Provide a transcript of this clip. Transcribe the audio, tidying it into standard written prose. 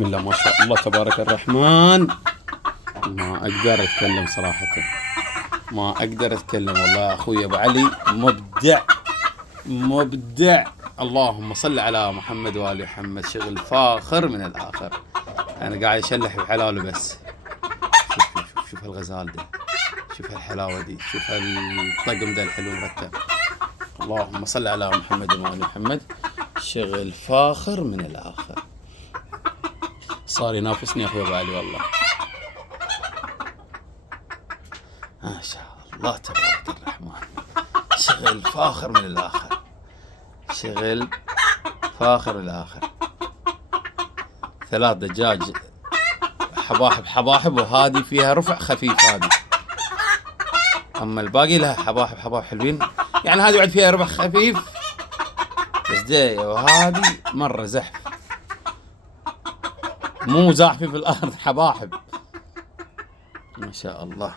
بسم الله ما شاء الله تبارك الرحمن. ما اقدر اتكلم صراحة، ما اقدر اتكلم والله يا اخوي ابو علي، مبدع مبدع. اللهم صل على محمد وآل محمد، شغل فاخر من الاخر. انا قاعد اشلح بحلاله بس. شوف الغزال ده، شوف الحلاوة دي، شوف الطقم ده الحلو مرتب. اللهم صل على محمد وآل محمد، شغل فاخر من الاخر. صار ينافسني اخوي ابو علي والله. ما شاء الله تبارك الرحمن، شغل فاخر من الاخر، شغل فاخر الاخر. 3 دجاج حباحب حباحب، وهذه فيها رفع خفيف هذه، اما الباقي لها حباحب حباحب حلوين. يعني هذه بعد فيها ربع خفيف بس دي، وهذه مرة زحف، مو زاحفة في الارض، حباحب. ما شاء الله.